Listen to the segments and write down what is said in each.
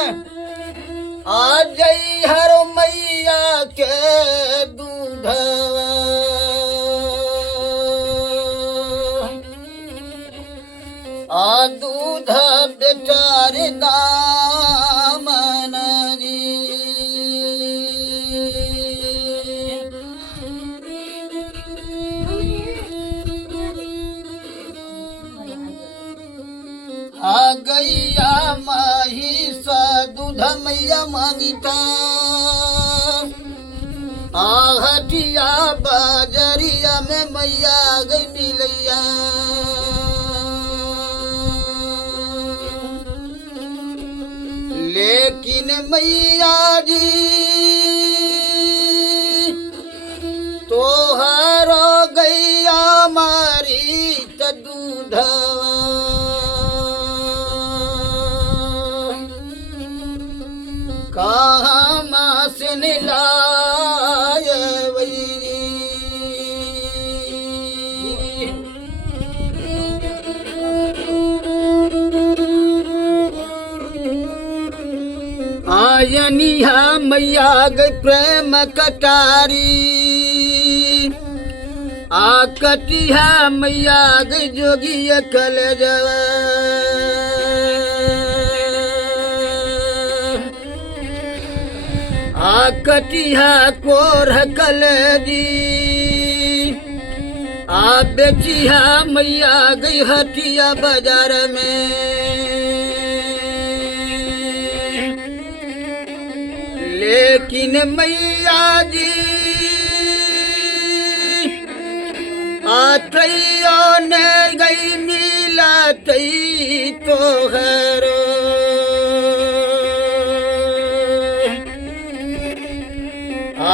आ जई हर मैया के दूधवा आ दूध बेचार दामन री आ गैया माही सा दूध मैया मांगिता आ हटिया बाजरिया में मैया गई मिलैया लेकिन मैया जी तोहर गैया मारी त दूधवा कहाँ मासन लाय आयनिया मैया गई प्रेम कटारी आ कटिया मैया गई जोगी कल जवा आ कटिया कोर कल दी आ बेचिया मैया गई हटिया बाजार में लेकिन मैया जी आतैयो ने गई मिला तई तोहरो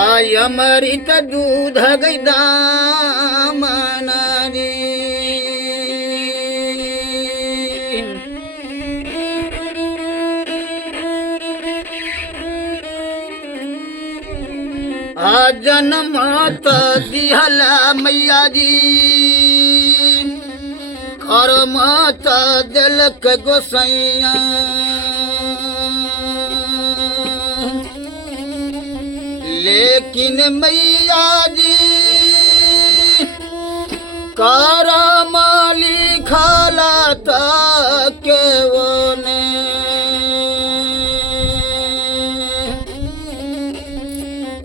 आय अमृत दूध गई दामन री आ जन्मत दिहला मैया जी करमत दिलक गोसैया लेकिन मैया जी करमाली खाला के वने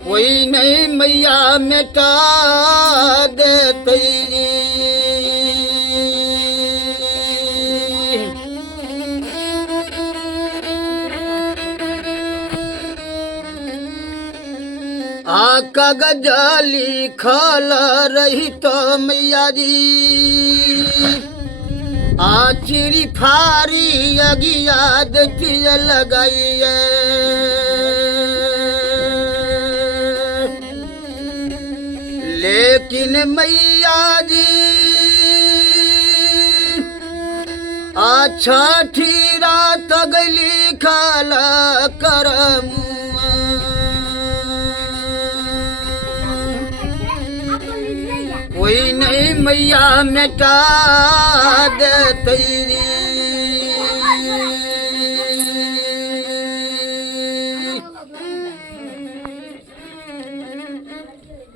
कोई नहीं मैया मिटा देती आ कागज लिखल रही तो मैया जी आ चिड़ी फारी अगिया देती लगाइए लेकिन मैया जी आ छठी रात गली खाला करमुआ कोई नहीं मैया मिटा दे तेरी